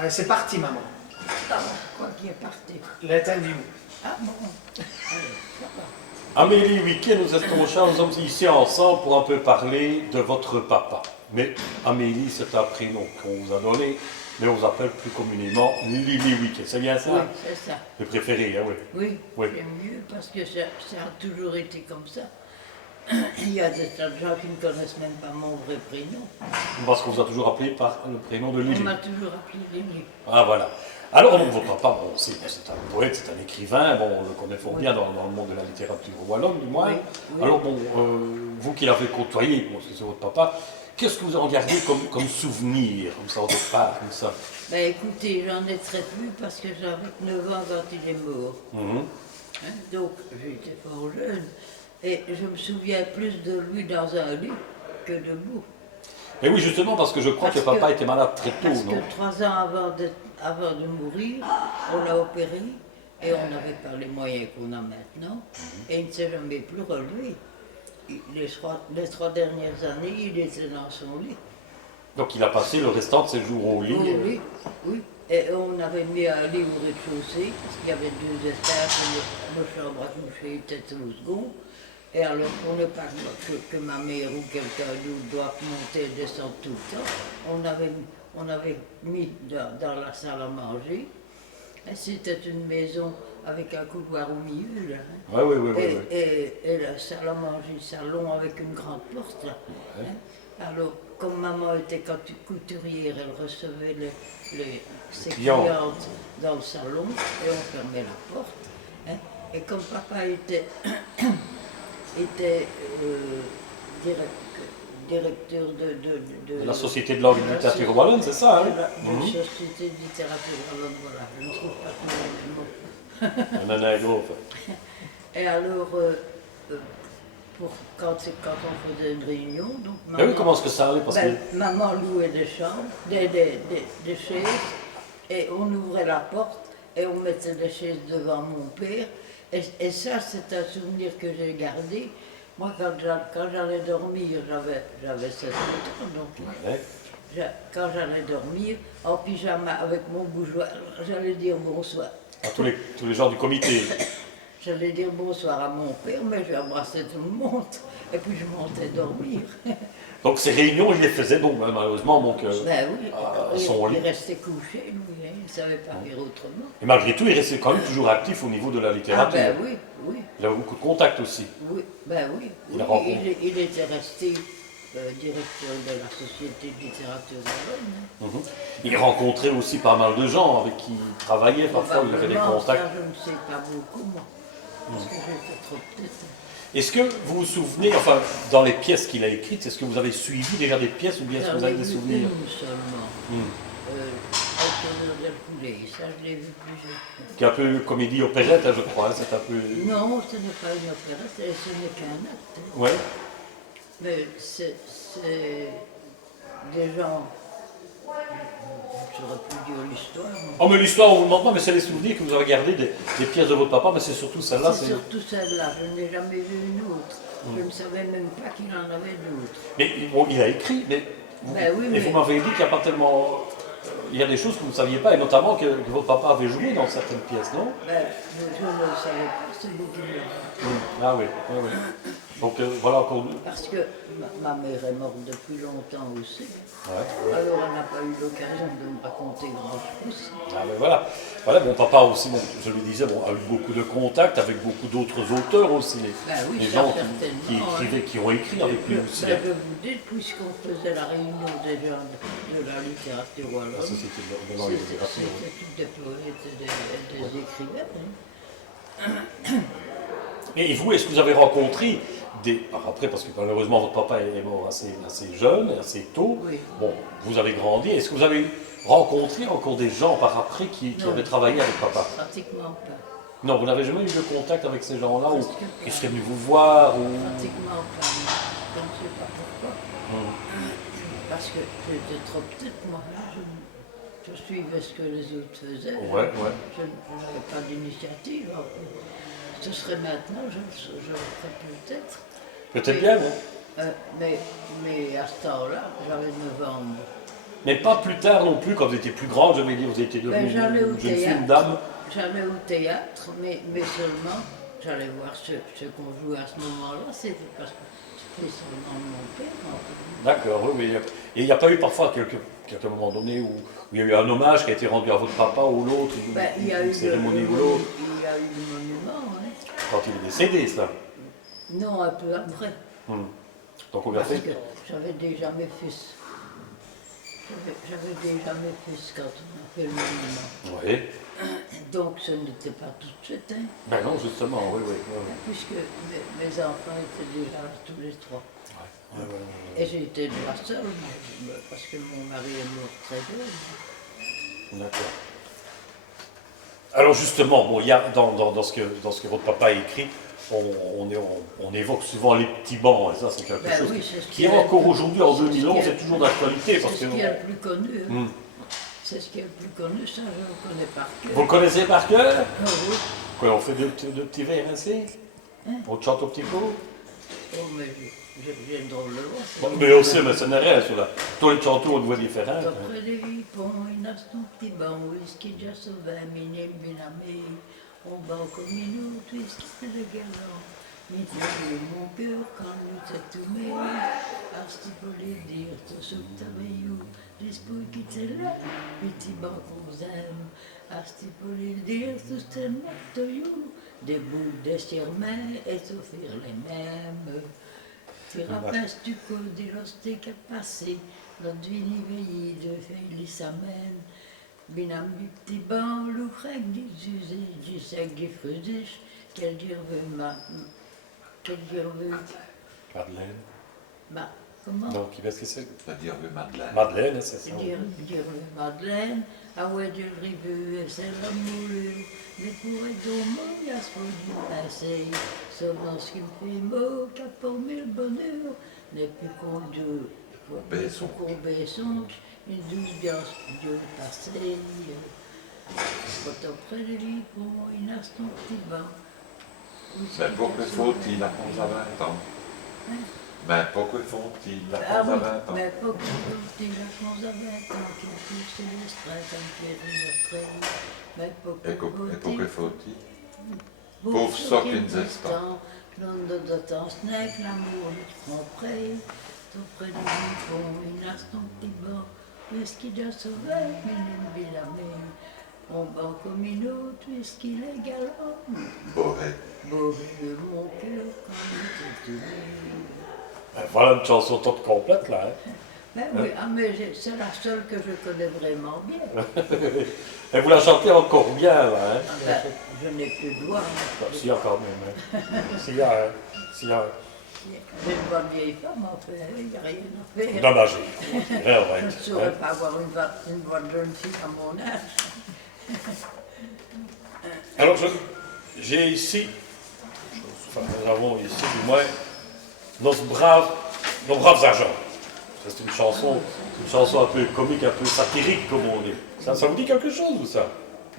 Allez, c'est parti, maman. Ah, quoi qui est parti. L'interview. Ah bon. Allez, ça va. Amélie Wiquet, nous sommes ici ensemble pour un peu parler de votre papa. Mais Amélie, c'est un prénom qu'on vous a donné, mais on vous appelle plus communément Lily Wiquet. C'est bien ça? Oui, c'est ça. Le préféré, hein, oui. Oui, Oui. j'aime mieux parce que ça a toujours été comme ça. Il y a des tas de gens qui ne connaissent même pas mon vrai prénom. Parce qu'on vous a toujours appelé par le prénom de On Lily. m'a toujours appelé Lily. Ah, voilà. Alors, donc, votre papa, bon, c'est un poète, c'est un écrivain, bon, on le connaît fort bien dans le monde de la littérature wallonne, du moins. Oui, oui. Alors, bon, vous qui l'avez côtoyé, parce que c'est votre papa, qu'est-ce que vous en gardez comme souvenir, comme ça, au départ, comme ça? Ben écoutez, j'en ai très peu parce que j'avais 9 ans quand il est mort. Mhm. Hein, donc j'étais fort jeune. Et je me souviens plus de lui dans un lit que debout. Et oui, justement, parce que je crois Parce que papa que- était malade très tôt, Parce non? que 3 ans avant de mourir, on l'a opéré et on n'avait pas les moyens qu'on a maintenant. Et il ne s'est jamais plus relevé. Les 3 dernières années, il était dans son lit. Donc il a passé le restant de ses jours au lit. Oui, oui. Et on avait mis un lit au rez-de-chaussée, parce qu'il y avait 2 étages, et nos chambres à coucher étaient au second. Et alors, pour ne pas que ma mère ou quelqu'un d'autre doive monter et descendre tout le temps, on avait mis dans la salle à manger. Et c'était une maison avec un couloir au milieu, là. Hein. Oui, oui, oui, oui. oui. Et la salle à manger, salon avec une grande porte, là. Ouais. Hein. Alors, comme maman était couturière, elle recevait ses clients. clientes dans le salon et on fermait la porte. Hein. Et comme papa était directeur de La Société de langue et de littérature wallonne, c'est ça, hein? de Mhm. Société de littérature wallonne, voilà, je ne trouve pas tous les mots. Un an et l'autre. Et alors, quand on faisait une réunion, donc Et oui, comment est-ce que ça allait? Parce que... maman louait des chambres, des chaises, et on ouvrait la porte et on mettait des chaises devant mon père. Et ça, c'est un souvenir que j'ai gardé. Moi, quand j'allais dormir, j'avais 7 ans, donc Ouais. quand j'allais dormir, en pyjama avec mon bougeoir, j'allais dire bonsoir. À tous les gens du comité. J'allais dire bonsoir à mon père, mais j'embrassais tout le monde. Et puis je montais dormir. Donc ces réunions, il les faisait donc, malheureusement, donc, Ben oui, à son lit. il restait couché, lui, hein, il ne savait pas faire autrement. Et malgré tout, il restait quand même toujours actif au niveau de la Ah littérature. ben oui, oui, Il avait beaucoup de contacts aussi. oui, ben oui. Il a oui, rencontré. il était resté directeur de la Société de littérature wallonne. Mhm. Il rencontrait aussi pas mal de gens avec qui il travaillait, parfois il avait des Probablement, contacts. ça, je ne sais pas beaucoup, moi, parce que j'étais trop petite. Est-ce que vous vous souvenez, enfin, dans les pièces qu'il a écrites, est-ce que vous avez suivi déjà des pièces ou bien est-ce que vous avez des J'en ai vu souvenirs? une seulement. Hmm. Autour de la coulée, ça je l'ai vu plusieurs fois. Qui est un peu comédie opérette, hein, je crois, hein, c'est un peu... Non, ce n'est pas une opérette, ce n'est qu'un acte. Hein. Ouais. Mais c'est des gens, je ne saurais plus dire l'histoire. mais Oh mais l'histoire, on vous demande pas, mais c'est les souvenirs que vous avez gardés des pièces de votre papa, mais c'est surtout celle-là. c'est surtout celle-là, je n'ai jamais vu une autre. Je ne savais même pas qu'il en avait d'autres. Mais bon, il a écrit, mais... Ben oui, et mais- vous m'avez dit qu'il n'y a pas tellement... Il y a des choses que vous ne saviez pas, et notamment que votre papa avait joué dans certaines pièces, non? Ben, je ne le savais pas, c'est vous qui me l'avez dit. Ah oui, oui, oui. Donc voilà encore... Parce que ma mère est morte depuis longtemps aussi. Ouais. Alors elle n'a pas eu l'occasion de me raconter grand-chose. Ah ben voilà. Voilà, mon papa aussi, bon, je le disais, bon, a eu beaucoup de contacts avec beaucoup d'autres auteurs aussi. Ben oui, les ça, gens certainement, qui écrivaient, qui ont écrit avec lui aussi. Ben, je vous dis, puisqu'on faisait la réunion des gens de la littérature La wallonne, société de langue et de littérature. c'était tous des poètes et des écrivains. Hein. Et vous, est-ce que vous avez rencontré des... Alors après, parce que malheureusement votre papa est mort assez jeune, assez tôt. Oui. Bon, vous avez grandi. Est-ce que vous avez rencontré encore des gens par après qui Non. avaient travaillé avec papa? Pratiquement pas. Non, vous n'avez jamais eu de contact avec ces gens-là ou Presque pas. qui seraient venus vous voir ou... Pratiquement pas. Je ne sais pas pourquoi. Parce que j'étais trop petite, moi. Je suivais ce que les autres faisaient. Ouais, ouais. Je n'avais pas d'initiative. Ce serait maintenant, je le ferais peut-être. Peut-être bien, non? Mais à ce temps-là, j'avais 9 ans. Mais pas plus tard non plus, quand vous étiez plus grande, je vais dire, vous étiez devenue j'allais au une jeune fille, théâtre. une dame. J'allais au théâtre, mais seulement, j'allais voir ce qu'on jouait à ce moment-là, c'était parce que c'était seulement mon père. D'accord, oui, oui. Et il n'y a pas eu parfois, quelques moments donnés, où il y a eu un hommage qui a été rendu à votre papa ou l'autre, Il y a eu une cérémonie ou l'autre, il y a eu le monument, hein. quand il est décédé, ça. Non, un peu après. Donc on a Parce fait. que j'avais déjà mes fils. J'avais déjà mes fils quand on a fait le monument. Oui. Donc ce n'était pas tout de suite, hein, Ben non, justement, oui, oui. Oui. puisque mes enfants étaient déjà là tous les trois. Ouais, ouais, ouais. Et j'étais déjà seule, parce que mon mari est mort très jeune. D'accord. Alors justement, bon, il y a dans ce que votre papa a écrit, on évoque souvent les petits bancs, et ça c'est quelque chose Oui, c'est ce qui est encore aujourd'hui, en c'est ce 2011, qui est- c'est toujours d'actualité. C'est Parce ce que qui est le plus connu. Hein. Hmm. C'est ce qui est le plus connu, ça je le connais par cœur. Vous le connaissez par cœur? Ah oui. Quoi, on fait de petits vers ainsi? Hein? On chante au petit coup? Oh, mais j'ai une drôle de voix. Bon, mais aussi, mais ce n'est rien, cela. Tous les chanteurs ont une voix différente. D'après les vipons, il a son petit banc, whisky, già sauvé, minim, binamé. On bat comme une autre, whisky, le galant. Mais tu es mon cœur quand nous t'es à ce dire, tout ce que t'avais eu, l'esprit qui t'est là, petit banc qu'on aime. À ce dire, tout ce que t'es des bouts de serments et s'offrir les mêmes. Tu rappelles du code de l'hostie qui a passé, notre vie veillée de Félix Amen. Binam du petit banc, le frère des usés, du sac des fruits, quel dire veut, Madeleine. bah, comment? Non, qui est-ce que c'est? C'est-à-dire Madeleine. Madeleine, c'est ça. Dire Madeleine, ah ouais, du ribeux, et c'est la moulure, mais pour être au monde, il y a ce du passé, sauf dans ce qui me fait mot, qu'a formé le bonheur, n'est plus qu'on Dieu, qu'on baissonge, une douce bien Dieu passé, quand après les lits, pour moi, il a son petit banc. Mais pourquoi faut-il apprendre à 20 ans? Hein? Mais pourquoi faut-il Ah apprendre oui, à 20 ans? mais pas pour il a qu'on a 20 ans, qu'il pousse le stress, un pied mais Et pourquoi faut-il? Pour ceux qui ne disent pas. Non de temps, snack, l'amour, le tromperai, auprès de lui, il a son petit banc, puisqu'il a sauvé, il est bien amé. On bat comme une autre, puisqu'il est galant. Boré. Boré de mon cœur, quand il était Ben, voilà une chanson toute complète, là. Hein. Ben oui, mais c'est la seule que je connais vraiment bien. Et vous la chantez encore bien, là. Hein. Ah ben, je n'ai plus de voix. Ben, s'il y a quand même. Hein. S'il y a, hein. S'il y a. J'ai une voix de vieille femme, en fait, il n'y a rien à faire. Dommage. Rien, Je ouais. ne saurais pas avoir une voix de jeune fille à mon âge. Alors, j'ai ici, enfin, nous avons ici, du moins, nos braves agents. Ça, c'est une chanson un peu comique, un peu satirique, comme on dit. Ça vous dit quelque chose, ou ça?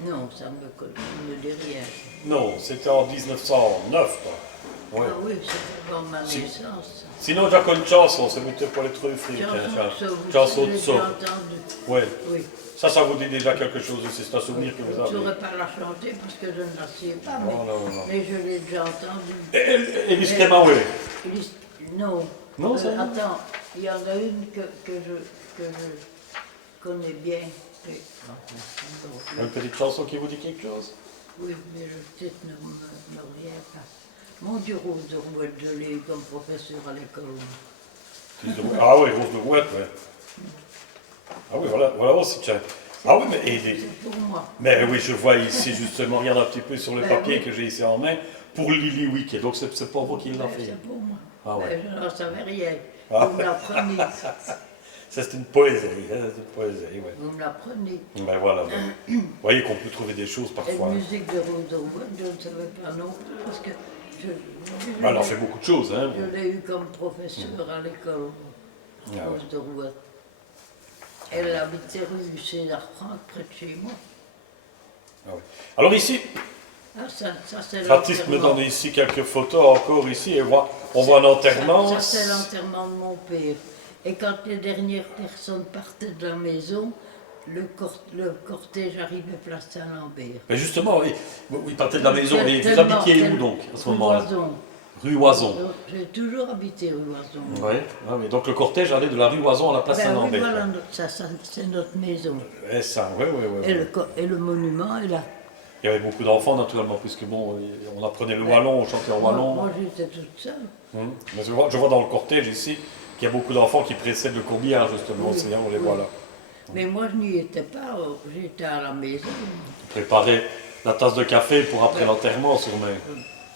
Non, ça me dit rien. Non, c'était en 1909, quoi. Ouais. Ah oui, c'était avant ma Si. naissance. Sinon, j'ai encore une chanson, c'était pour les trucs frites. Chanson de saut. entendu. Ouais. Oui. Ça vous dit déjà quelque chose aussi, c'est un souvenir que vous Je ne avez. saurais pas la chanter parce que je ne la sais pas, mais, Non, non, non. mais je l'ai déjà entendue. Et l'Iskema, oui. Non. Non, ça va. Attends, il y en a une que je connais bien. Une petite chanson qui vous dit quelque chose? Oui, mais le titre ne me revient pas. Mon Dieu, Rose de Rouette, je l'ai eu comme professeur à l'école. Ah oui, Rose de Rouette, oui. Ah oui, voilà aussi, tiens. Ah oui, mais C'est pour moi. mais oui, je vois ici justement, regarde un petit peu sur le Ben papier oui. que j'ai ici en main, pour Lily Wick. Donc c'est pas vous qui l'a fait. C'est pour moi. Ah ouais. Je n'en savais rien. Ah. Vous me l'apprenez. Ça, c'est une poésie, hein, c'est une poésie, oui. Vous me l'apprenez. Ben voilà. Vous voyez qu'on peut trouver des choses Et parfois. la musique de Rose de Rouette, je ne savais pas non plus, parce que Ben, elle en fait beaucoup de choses, hein. je l'ai eu comme professeur à l'école, Ah ouais. Rose de Rouette. Elle habitait rue César-Franck, près de chez moi. Ah ouais. Alors ici, Ah, ça c'est Baptiste me donne ici quelques photos encore ici, et on voit un enterrement. Ça, c'est l'enterrement de mon père. Et quand les dernières personnes partaient de la maison, le cortège arrivait place Saint-Lambert. Mais justement, il partait de la maison. Et vous Tellement- habitiez où donc à ce Rue moment-là? Oison. Rue Oison. J'ai toujours habité rue Oison. Oui, mais donc le cortège allait de la rue Oison à la place Ben oui, Saint-Lambert. voilà, c'est notre maison. Et ça, oui. Et le monument est là. Il y avait beaucoup d'enfants naturellement, puisque bon, on apprenait le wallon, on chantait en wallon. Moi, j'étais toute seule. Mais je vois dans le cortège ici qu'il y a beaucoup d'enfants qui précèdent le corbillard justement, Oui, c'est on les voit là. Mais moi, je n'y étais pas, j'étais à la maison. Préparer la tasse de café pour après l'enterrement sûrement.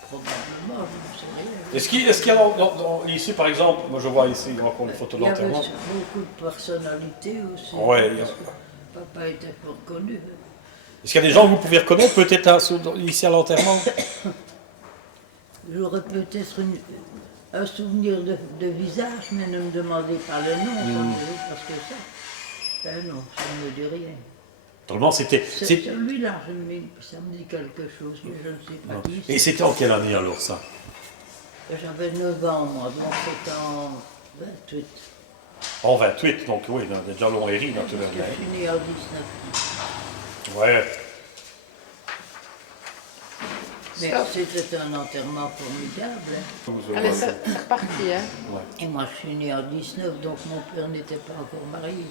Probablement, je ne sais rien. Est-ce qu'il y a ici par exemple, moi je vois ici encore une photo Il y avait d'enterrement. beaucoup de personnalités aussi. Ouais, parce que papa était fort connu. Est-ce qu'il y a des gens que vous pouvez reconnaître peut-être ici à l'enterrement? J'aurais peut-être un souvenir de visage, mais ne me demandez pas le nom, parce que ça, ben non, ça ne me dit rien. Normalement c'était. C'est celui-là, ça me dit quelque chose, mais je ne sais pas qui c'est. Et c'était en quelle année alors ça? J'avais 9 ans, moi, donc c'était en 28. En 28, donc oui, dans déjà long héri Parce que naturellement. je suis né en 19. Ouais. Mais c'était un enterrement formidable. Hein. Allez, c'est reparti, hein. Et moi, je suis né en 19, donc mon père n'était pas encore marié.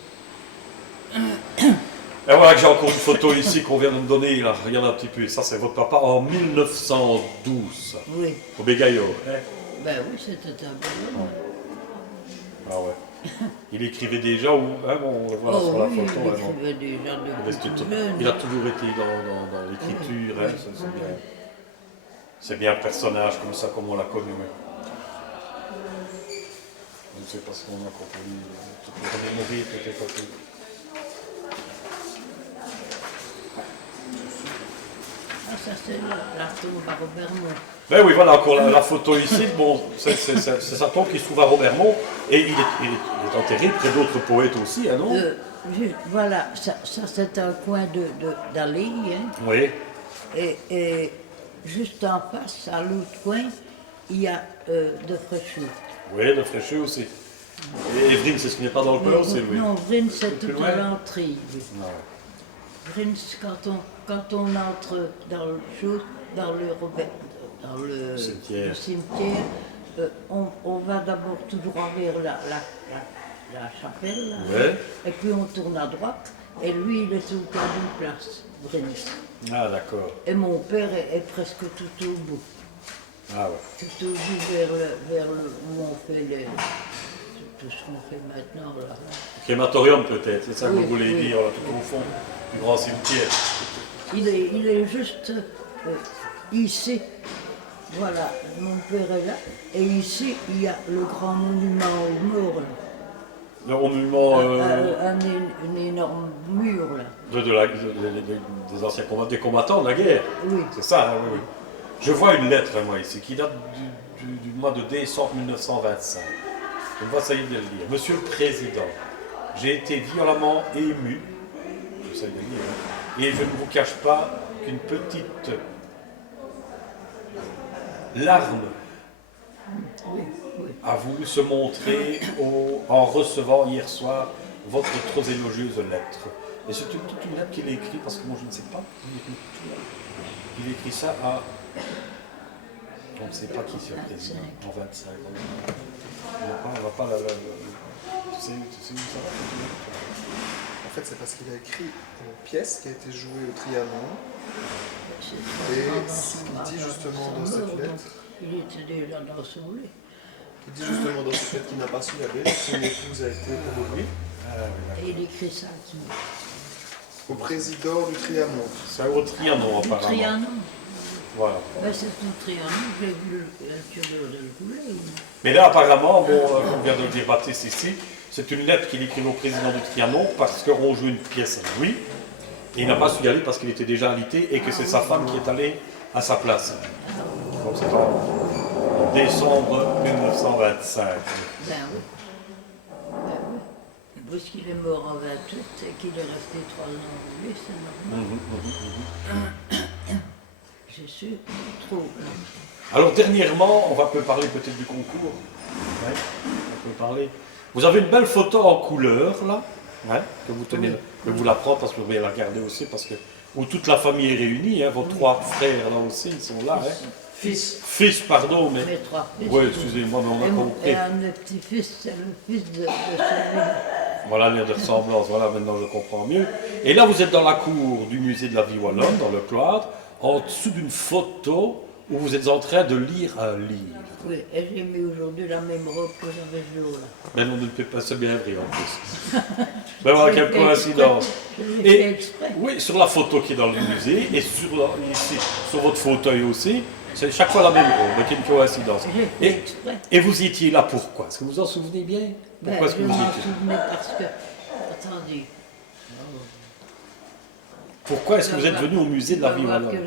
Et voilà que j'ai encore une photo ici qu'on vient de me donner, là. Regardez un petit peu, ça c'est votre papa en 1912, Oui, au Bégaillot. ben oui, c'était un bel homme. Ah ouais. Il écrivait déjà, ou hein, bon, on le voit là Oh sur la oui, photo. il hein, bon. écrivait déjà Il depuis est- tout jeune. il a toujours été dans l'écriture, hein, ça, c'est bien. C'est bien un personnage comme ça, comme on l'a connu. Je ne sais pas si on a compris. Tu peux remémorer peut-être un peu. Ah, ça c'est la tombe à Robermont. Ben oui, voilà encore la photo ici. Bon, c'est sa tombe qui se trouve à Robermont et il est enterré près d'autres poètes aussi, hein, non? Voilà, ça c'est un coin d'allée, hein, Oui. et juste en face, à l'autre coin, il y a de Frécheux. Oui, de Frécheux aussi. Et Evelyne, c'est ce qui n'est pas dans le plan, c'est oui. Non, Vrins, c'est Plus tout loin à l'entrée. Oui. Non. Vrins, quand on entre dans le chose, dans le Cimetière. le cimetière, on va d'abord tout droit vers la chapelle, là, Ouais. et puis on tourne à droite, et lui il est tout au coin d'une place, Vrins. Ah, d'accord. Et mon père est presque tout au bout, Ah ouais. tout au bout vers le où on fait tout ce qu'on fait maintenant là. Crématorium peut-être, c'est ça que Oui, vous voulez oui. dire, là, tout au fond du grand cimetière. Il est juste ici, voilà, mon père est là, et ici il y a le grand monument aux morts, là. Le monument Un énorme mur là. des anciens des combattants de la guerre. Oui. C'est ça, hein, oui, oui. Je vois une lettre, moi, ici, qui date du mois de décembre 1925. Je vois ça y est de le lire. Monsieur le Président, j'ai été violemment ému, je sais de le lire, hein, et je ne vous cache pas qu'une petite larme Oui, oui. a voulu se montrer en recevant hier soir votre trop élogieuse lettre. Et c'est toute une lettre qu'il a écrite, parce que moi je ne sais pas, il écrit ça à... On ne sait pas qui c'est le président, en 25. On va pas tu sais où ça va? En fait, c'est parce qu'il a écrit une pièce qui a été jouée au Trianon. C'est Et dans il dit justement son dans cette mort, lettre, donc il était déjà dans son lit. il dit justement dans cette lettre qu'il n'a pas su la belle, son épouse a été pour lui, Et il écrit ça au président du Trianon. C'est au Trianon, du apparemment. Trianon. Voilà. Ben, c'est du Trianon, j'ai vu le tueur de le couler. Mais là, apparemment, bon, on vient de le dire Baptiste ici, c'est une lettre qu'il écrit au président du Trianon parce qu'on joue une pièce à lui. Et il n'a pas su y aller parce qu'il était déjà alité et que c'est sa femme qui est allée à sa place. Donc c'est en décembre 1925. Ben oui. Ben oui. Puisqu'il est mort en 28 et qu'il est resté 3 ans en lui, c'est normal. C'est sûr, trop. Alors dernièrement, on va peut parler peut-être du concours. Ouais, on peut parler. Vous avez une belle photo en couleur, là, hein, que vous tenez, je vais vous la prendre parce que vous pouvez la regarder aussi, parce que, où toute la famille est réunie, hein, vos trois frères, là aussi, ils sont là. Hein. Fils, pardon, mais... Mes 3 fils. Oui, excusez-moi, mais on a compris. Et un de mes petits-fils, c'est le fils de celui-là. Voilà l'air de ressemblance, voilà, maintenant je comprends mieux. Et là, vous êtes dans la cour du musée de la vie wallonne, dans le cloître, en dessous d'une photo où vous êtes en train de lire un livre. Oui, et j'ai mis aujourd'hui la même robe que j'avais ce jour-là. Mais on ne peut pas, c'est bien vrai en plus. Ben voilà, quelle coïncidence. Je l'ai fait exprès. Oui, sur la photo qui est dans le musée, et ici, sur votre fauteuil aussi, c'est chaque fois la même robe, mais quelle coïncidence. J'ai fait exprès. Et vous étiez là pourquoi? Est-ce que vous vous en souvenez bien? Pourquoi est-ce que Je vous m'en étiez? souvenais parce que... Attendez. Pourquoi est-ce que vous êtes venu au musée de la vie que wallonne? je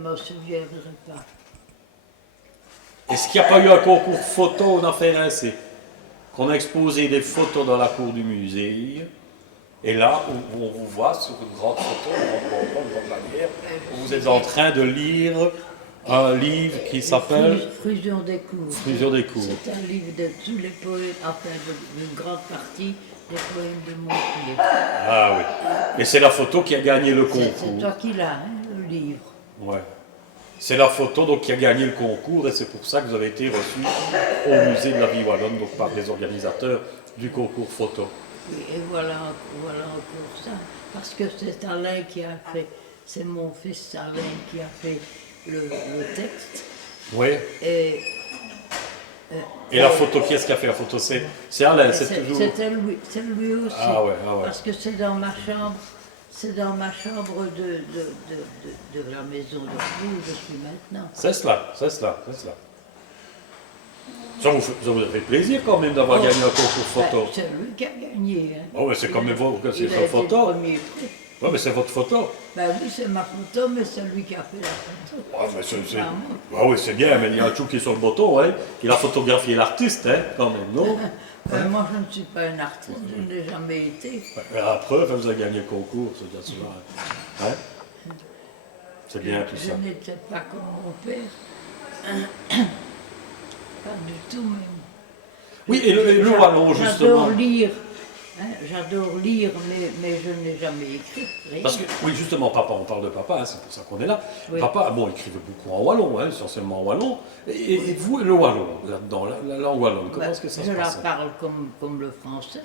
ne me souviendrai pas. Est-ce qu'il n'y a pas eu un concours photo, on a fait ainsi? Qu'on a exposé des photos dans la cour du musée, et là, on vous voit sur une grande photo, une grande manière, où vous êtes en train de lire un livre qui s'appelle Fruition des cours. Fruition des cours. C'est un livre de tous les poèmes, enfin d'une grande partie des poèmes de Montpellier. Ah oui. Et c'est la photo qui a gagné le C'est concours. toi qui l'as, hein, le livre. Ouais. C'est la photo donc, qui a gagné le concours et c'est pour ça que vous avez été reçu au musée de la vie wallonne, donc par les organisateurs du concours photo. Oui, et voilà encore ça. Parce que c'est Alain qui a fait, c'est mon fils Alain qui a fait le texte. Oui. Et la photo, qui est-ce qui a fait la photo? C'est Alain, c'est toujours... C'est lui aussi. Ah ouais. Parce que c'est dans ma chambre. C'est dans ma chambre de la maison où je suis maintenant. C'est cela. Ça vous fait plaisir quand même d'avoir gagné un concours photo. Ben, c'est lui qui a gagné. Hein. Oh, mais c'est comme vous que c'est Il a sa été photo. premier prix. Oui, mais c'est votre photo. Ben oui, c'est ma photo, mais c'est lui qui a fait la photo. Ah, mais c'est... Pas moi. Ah oui, c'est bien, mais il y a un trou qui est sur le bouton, hein. Il a photographié l'artiste, hein, quand même, non? Moi, je ne suis pas un artiste, je ne l'ai jamais été. La preuve, vous avez gagné le concours, c'est bien cela. Hein? C'est bien tout ça. Je n'étais pas comme mon père. Pas du tout, même. Oui, et le wallon, justement. J'adore lire, mais je n'ai jamais écrit. Rien. Parce que, oui, justement, papa, on parle de papa, hein, c'est pour ça qu'on est là. Oui. Papa, bon, écrivait beaucoup en wallon, hein, essentiellement en wallon. Et vous, le wallon, là-dedans, la langue wallonne, comment est-ce que ça se Je la passe? parle comme le français.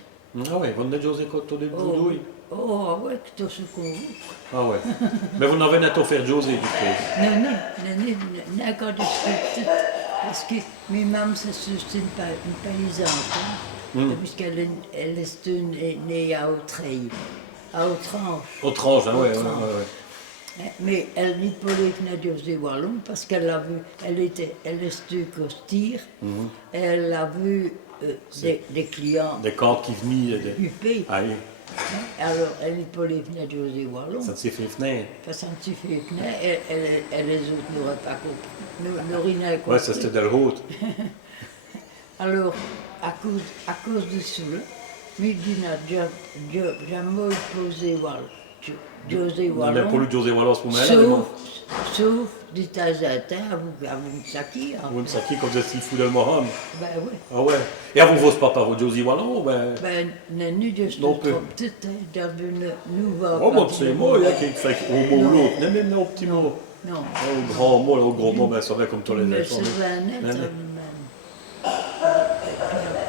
Ah oui, vous n'êtes José Cotto de Boudouille. Oh, ouais, tout ce qu'on veut. Ah ouais. Mais vous n'avez pas faire José, du coup. Non, quand je suis petite, parce que mes mamans, c'est une paysanne, hein, puisqu'elle est née à Autreil, à Autranche. Autranche, hein, ouais. Mais elle n'est pas les José Wallon parce qu'elle l'a vu, elle était costire, et elle a vu des clients Des camps qui venaient. occupés. Ah oui, Alors, elle n'est pas les José Wallon. ça s'est fait venir. Parce qu'un petit fait et les autres n'auraient pas compris. N'auraient rien compris. Ouais, ça c'était de la haute. Alors, à cause de cela, Midina, jamais posé Wallon. José On n'avait Wallon. pas lu José Wallon ce moment-là. Sauf du temps à temps, à Moussaki. Vous ne savez comme vous êtes si fou de Mohamed. Ben oui. Ah ouais. Et avant vos papa, vous José Wallon, ben. Ben, nous, je suis Non trop plus. petite, dans une nouvelle. Oh, bon, c'est moi, il y a qui fait au mot l'autre. Même au petit mot. Non. Au grand mot, au gros mot, ben ça va comme tous les Mais enfants. c'est un net, Mais- même.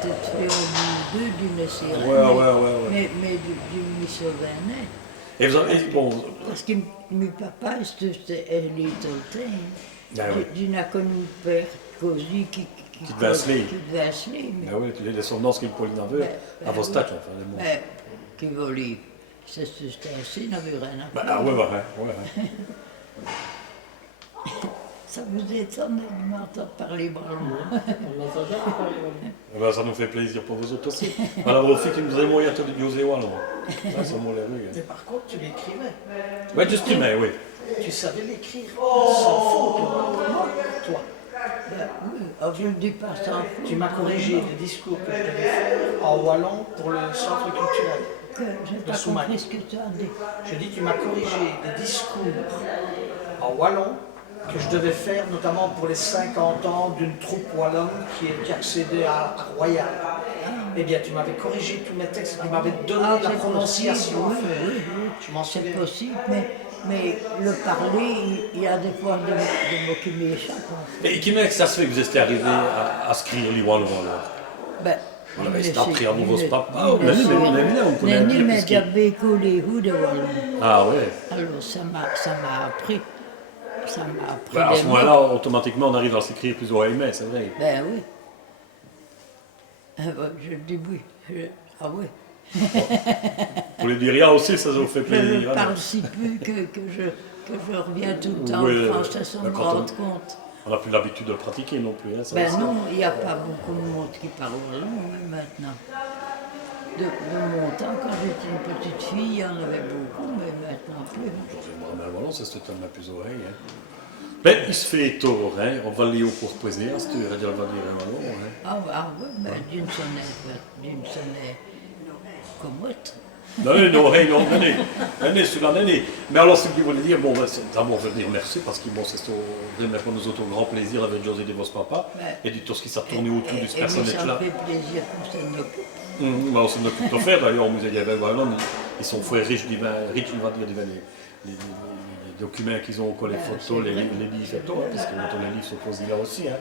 Peut-être fait au bout d'une sirène. Ouais. Mais du Missovanet. Et vous avez, bon, Parce que mon papa, c'était les Toltens. Ah oui. Je n'ai connu mon père così qui devait asseler. Qui devait asseler, mais ben oui, les descendants qui le n'avaient, à vos statues, enfin, les mots. qui volait. C'était assis, n'avait rien à Ben, faire. ah ouais, ouais. Ça vous étonne de m'entendre parler wallon. Eh ben, ça nous fait plaisir pour vous autres aussi. Alors, vos filles qui nous aimons y attendre de José Wallon. Ça, c'est mon l'air. Mais par contre, tu l'écrivais. Ouais, justement, oui. Tu savais l'écrire sans faute, moi, toi. Ben, oui, je ne dis pas ça. Tu m'as corrigé le discours que je devais faire en wallon pour le centre culturel. Je n'ai pas Soumane. compris ce que tu as dit. Je dis, tu m'as corrigé le discours en wallon que je devais faire, notamment pour les 50 ans d'une troupe wallonne qui accédait à Royal. Eh bien, tu m'avais corrigé tous mes textes, tu m'avais donné la c'est prononciation. possible, oui, oui. Je m'en C'est souviens. possible, mais le parler, il y a des fois des mots qui m'échappent. Et comment est-ce que ça se fait que vous êtes arrivé à écrire les Wallons alors? Ben, Vous l'avez appris à vos papas? on connaît un peu mais parce que- j'avais collé où de Wallon. Ah ouais. Alors ça m'a appris. Ça m'a appris. Bah, à des ce mots. moment-là, automatiquement, on arrive à s'écrire plus ou moins, c'est vrai. Ben oui. Je dis oui. Ah oui. Pour le dire rien aussi, ça vous fait Je plaisir. hein. parle si peu que je reviens tout le temps Oui, en français sans me quand on- rendre compte. On n'a plus l'habitude de pratiquer non plus. Hein, ça, Ben ça. non, il n'y a pas beaucoup de monde qui parle wallon maintenant. De mon temps, quand j'étais une petite fille, il y en avait beaucoup, mais maintenant plus. J'aimerais bien Wallon, ça c'est totalement plus oreille. Hein. Ben, il se fait tort, hein. On va aller au pour poser, hein, si tu veux dire, on va dire un Wallon. Hein. Ah oui, ben d'une sonnette comme autre. Non, non, hey, non, venez, sur l'année. Mais alors, ce que je voulais dire, bon, ben, d'abord, je veux dire merci, parce que bon, c'est vraiment pour nous autres un grand plaisir avec José de vos papas, Ouais. et de tout ce qui s'est tourné autour de ce Et ça me personnage-là. fait plaisir qu'on s'en occupe. Mais on s'en occupe de faire, d'ailleurs, au musée d'Yabel Wallon, ils sont fouets riches, riches, on va dire, les documents qu'ils ont, quoi, les photos, les livres photos, hein, parce que quand on les livres sont posés là aussi. Hein.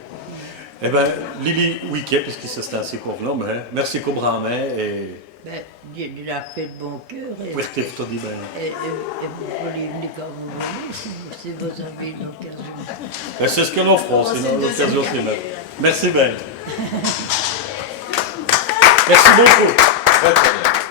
Eh bien, Lily Wiquet, puisque c'est ainsi pour l'homme, hein. Merci Cobra, et Ben, il a fait de bon cœur. Puerto dit ben. Et vous pouvez venir quand vous voulez, si vous avez l'occasion. Ben, c'est ce que l'on fera, c'est l'occasion de même. Merci bien. Merci beaucoup. Très très bien.